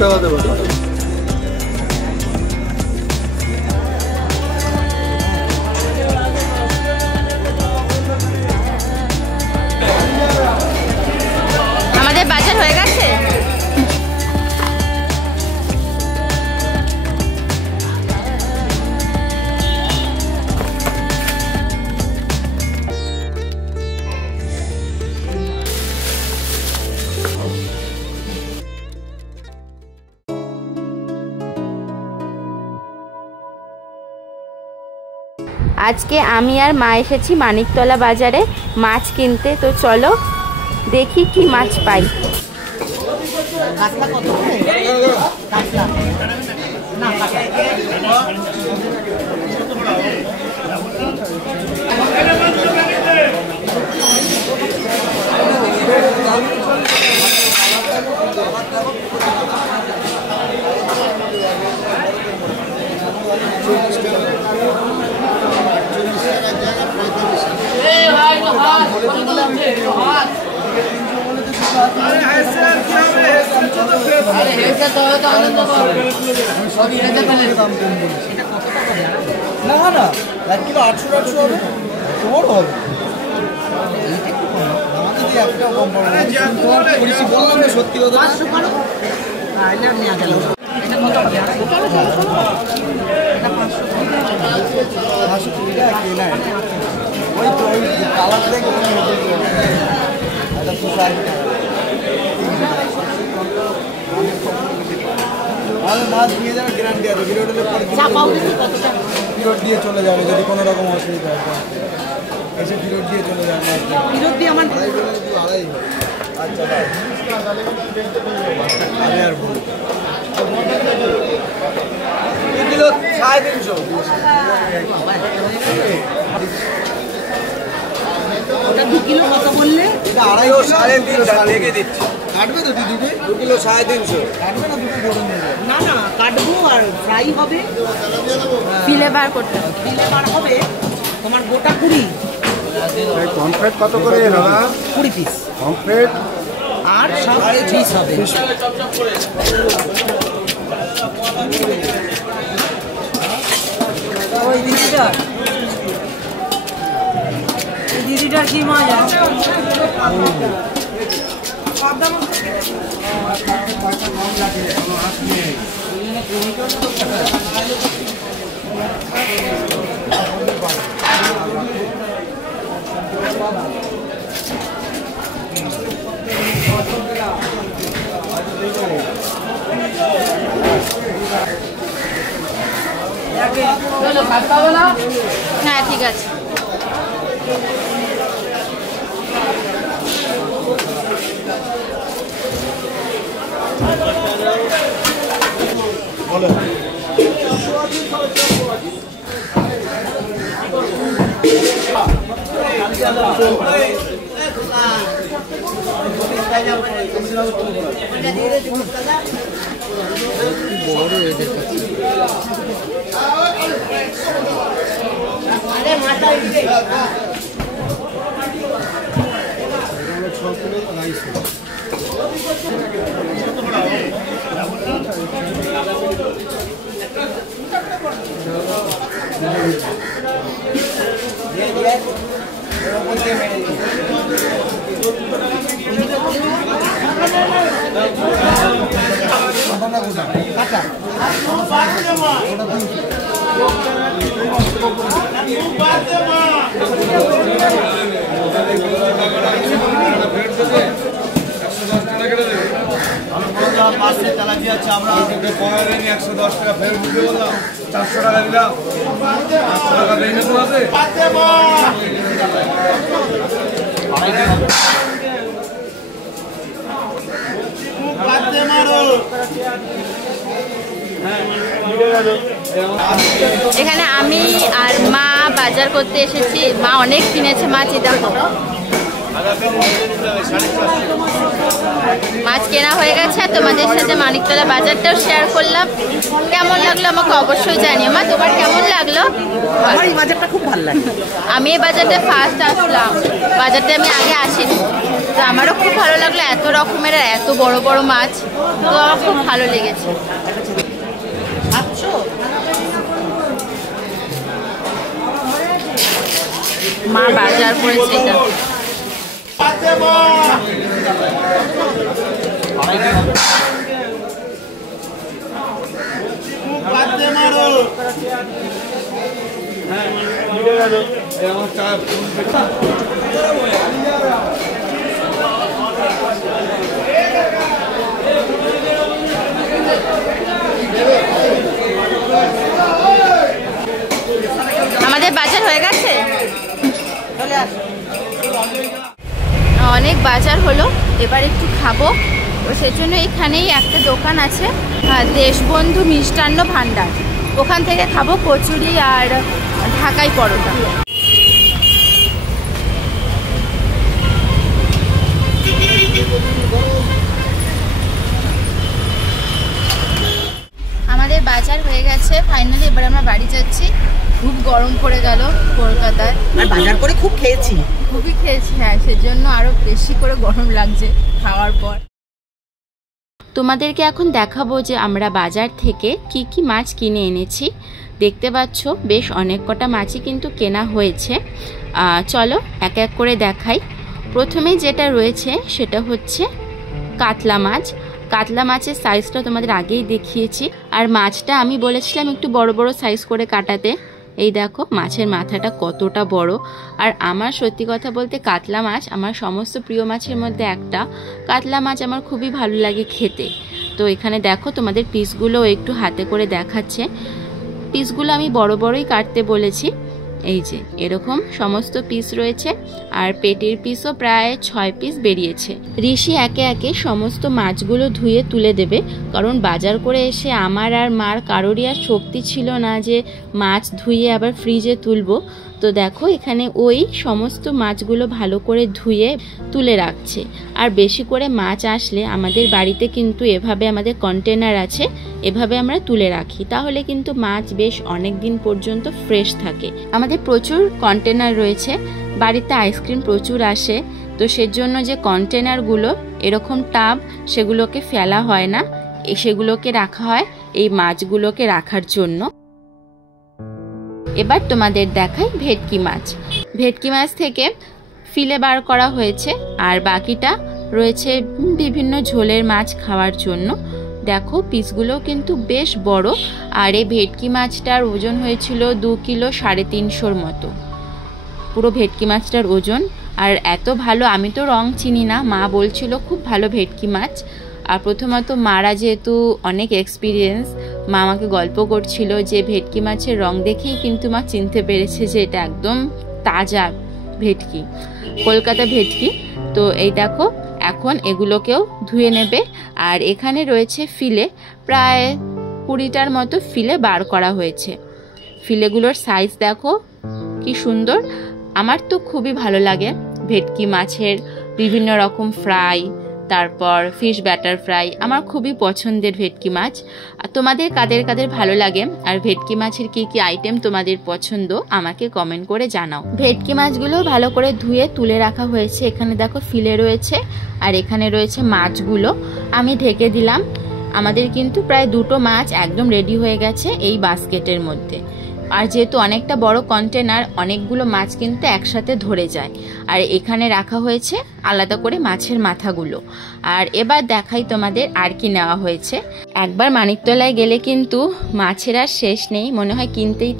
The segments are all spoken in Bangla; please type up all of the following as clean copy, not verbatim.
টাকা দেবো। আমাদের বাজার হয়ে গেছে। আজকে আমি আর মা এসেছি মানিকতলা বাজারে মাছ কিনতে। তো চলো দেখি কি মাছ পাই। না না 1 কিলো 800 হবে, বড় হবে। বললাম না সত্যি কথা। 500 করো, আইলে নিয়ে গেল। এটা কত হবে? এটা 500 টাকা কিনা। ওই তো ওই কালার দেখে এটা তো সাইজ। আমি মাছ নিয়ে যাবে গ্যারান্টি আছে। ভিডিওটা পরে ফেরত দিয়ে চলে যাবে যদি কোনো রকম অসুবিধা হয়। এসে ফেরত দিয়ে চলে যাবে। ফেরত দিয়ে আমার আড়াই। আচ্ছা আমি আর বলি 2 কিলো 350। ওটা 2 কিলো কত বললে? এটা 2.5 3.5 লেগে দিচ্ছি। কাটবে তো দিদি? 2 কিলো 350 কাটবে না? দুটো বড় নিয়ে যাবে। না না কাটবো আর ফ্রাই হবে। ফিলে বার করতে হবে। ফিলে বার হবে তোমার গোটা 20। এই কমপ্লিট কত করে দাদা? 20 পিস কমপ্লিট। আর সব পিস হবে। ওই দিদিটার কি মজা। হ্যাঁ ঠিক আছে। তেলাপিয়া চামড়া 110 টাকা ফেরত দিতে বললাম, 400 টাকা দিলাম, 500 টাকা দেয় না তোমাকে। এখানে আমি আর মা বাজার করতে এসেছি। মা অনেক কিনেছে মাছ। দেখো মাছ কেনা হয়ে গেছে। তোমাদের সাথে মানিকতলা বাজারটাও শেয়ার করলাম। কেমন লাগলো আমাকে অবশ্যই জানিও। মা তোমার কেমন লাগলো? আমার এই বাজারটা খুব ভালো লাগে। আমি এই বাজারটা ফার্স্ট আসলাম, বাজারটা আমি আগে আসিনি। তো আমারও খুব ভালো লাগলো, এত রকমের আর এত বড় বড় মাছ, তো আমার খুব ভালো লেগেছে। মা বাজার করেছে এটা। আমাদের বাজার হয়ে গেছে, অনেক বাজার হলো, এবার একটু খাবো। তো সেজন্য এখানেই একটা দোকান আছে, দেশবন্ধু মিষ্টান্ন ভান্ডার, ওখান থেকে খাবো কচুরি আর ঢাকাই পরোটা। আমাদের বাজার হয়ে গেছে ফাইনালি, এবার আমরা বাড়ি যাচ্ছি। খুব গরম পড়ে গেল কলকাতায়, আর বাজার করে খুব খেয়েছি, খুবই খেয়েছি। হ্যাঁ, সেজন্য আরো বেশি করে গরম লাগছে খাওয়ার পর। তোমাদেরকে এখন দেখাবো যে আমরা বাজার থেকে কি কি মাছ কিনে এনেছি। দেখতে পাচ্ছ বেশ অনেক কটা মাছই কিন্তু কেনা হয়েছে। চলো এক এক করে দেখাই। প্রথমে যেটা রয়েছে সেটা হচ্ছে কাতলা মাছ। কাতলা মাছের সাইজটা তোমাদের আগেই দেখিয়েছি, আর মাছটা আমি বলেছিলাম একটু বড় বড় সাইজ করে কাটাতে। এই দেখো মাছের মাথাটা কতটা বড়। আর আমার সত্যি কথা বলতে কাতলা মাছ আমার সমস্ত প্রিয় মাছের মধ্যে একটা। কাতলা মাছ আমার খুবই ভালো লাগে খেতে। তো এখানে দেখো তোমাদের পিসগুলো একটু হাতে করে দেখাচ্ছে। পিসগুলো আমি বড় বড়ই কাটতে বলেছি। এই যে এরকম সমস্ত পিস রয়েছে, আর পেটির পিসও প্রায় 6 পিস বেরিয়েছে। ঋষি একে একে সমস্ত মাছগুলো ধুয়ে তুলে দেবে, কারণ বাজার করে এসে আমার আর মার কারোরই আর শক্তি ছিল না যে মাছ ধুয়ে আবার ফ্রিজে তুলবো। তো দেখো এখানে ওই সমস্ত মাছগুলো ভালো করে ধুয়ে তুলে রাখছে। আর বেশি করে মাছ আসলে আমাদের বাড়িতে কিন্তু এভাবে আমাদের কন্টেনার আছে, এভাবে আমরা তুলে রাখি, তাহলে কিন্তু মাছ বেশ অনেক দিন পর্যন্ত ফ্রেশ থাকে। আমাদের প্রচুর কন্টেনার রয়েছে, বাড়িতে আইসক্রিম প্রচুর আসে, তো সেজন্য যে কন্টেনারগুলো এরকম টাব, সেগুলোকে ফেলা হয় না, সেগুলোকে রাখা হয় এই মাছগুলোকে রাখার জন্য। এবার তোমাদের দেখাই ভেটকি মাছ। ভেটকি মাছ থেকে ফিলে বার করা হয়েছে, আর বাকিটা রয়েছে বিভিন্ন ঝোলের মাছ খাওয়ার জন্য। দেখো পিসগুলো কিন্তু বেশ বড়, আর এই ভেটকি মাছটার ওজন হয়েছিল 2 কিলো 350 মতো, পুরো ভেটকি মাছটার ওজন। আর এত ভালো, আমি তো রং চিনি না, মা বলছিল খুব ভালো ভেটকি মাছ। আর প্রথমত মারা যেহেতু অনেক এক্সপিরিয়েন্স, মা আমাকে গল্প করছিল যে ভেটকি মাছের রং দেখেই কিন্তু মা চিনতে পেরেছে যে এটা একদম তাজা ভেটকি, কলকাতা ভেটকি। তো এই দেখো এখন এগুলোকেও ধুয়ে নেবে। আর এখানে রয়েছে ফিলে, প্রায় 20টার মতো ফিলে বার করা হয়েছে। ফিলেগুলোর সাইজ দেখো কি সুন্দর। আমার তো খুবই ভালো লাগে ভেটকি মাছের বিভিন্ন রকম ফ্রাই, তারপর ফিশ ব্যাটার ফ্রাই, আমার খুবই পছন্দের ভেটকি মাছ। আর তোমাদের কাদের কাদের ভালো লাগে, আর ভেটকি মাছের কি কি আইটেম তোমাদের পছন্দ আমাকে কমেন্ট করে জানাও। ভেটকি মাছগুলো ভালো করে ধুয়ে তুলে রাখা হয়েছে। এখানে দেখো ফিলে রয়েছে, আর এখানে রয়েছে মাছগুলো। আমি ঢেকে দিলাম। আমাদের কিন্তু প্রায় 2টো মাছ একদম রেডি হয়ে গেছে এই বাস্কেটের মধ্যে। আর যেহেতু অনেকটা বড় কন্টেনার, অনেকগুলো মাছ কিন্তু একসাথে ধরে যায়। আর এখানে রাখা হয়েছে আলাদা করে মাছের মাথাগুলো। আর এবার দেখাই তোমাদের আর কি নেওয়া হয়েছে। একবার মানিকতলায় গেলে কিন্তু মাছের আর শেষ নেই, মনে হয় কিনতেই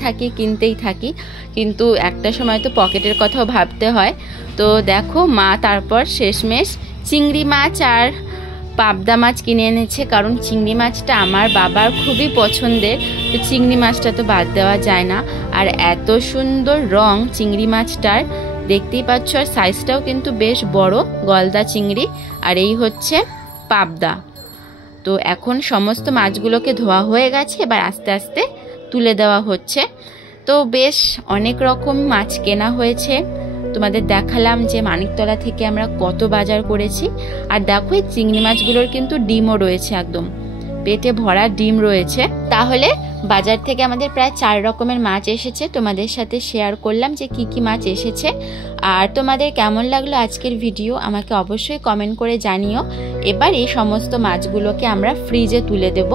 থাকি, কিন্তু একটা সময় তো পকেটের কথাও ভাবতে হয়। তো দেখো মা তারপর শেষমেশ চিংড়ি মাছ আর পাবদা মাছ কিনে এনেছে, কারণ চিংড়ি মাছটা আমার বাবার খুবই পছন্দের, তো চিংড়ি মাছটা তো বাদ দেওয়া যায় না। আর এত সুন্দর রং চিংড়ি মাছটার, দেখতেই পাচ্ছ, আর সাইজটাও কিন্তু বেশ বড়, গলদা চিংড়ি। আর এই হচ্ছে পাবদা। তো এখন সমস্ত মাছগুলোকে ধোয়া হয়ে গেছে, এবার আস্তে আস্তে তুলে দেওয়া হচ্ছে। তো বেশ অনেক রকম মাছ কেনা হয়েছে। তোমাদের দেখালাম যে মানিকতলা থেকে আমরা কত বাজার করেছি। আর দেখো এই চিংড়ি মাছগুলোর কিন্তু ডিমও রয়েছে, একদম পেটে ভরা ডিম রয়েছে। তাহলে বাজার থেকে আমাদের প্রায় 4 রকমের মাছ এসেছে, তোমাদের সাথে শেয়ার করলাম যে কি কি মাছ এসেছে। আর তোমাদের কেমন লাগলো আজকের ভিডিও আমাকে অবশ্যই কমেন্ট করে জানিও। এবার এই সমস্ত মাছগুলোকে আমরা ফ্রিজে তুলে দেব।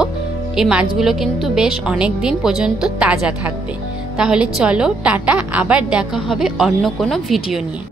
এই মাছগুলো কিন্তু বেশ অনেক দিন পর্যন্ত তাজা থাকবে। তাহলে চলো টাটা, আবার দেখা হবে অন্য কোনো ভিডিও নিয়ে।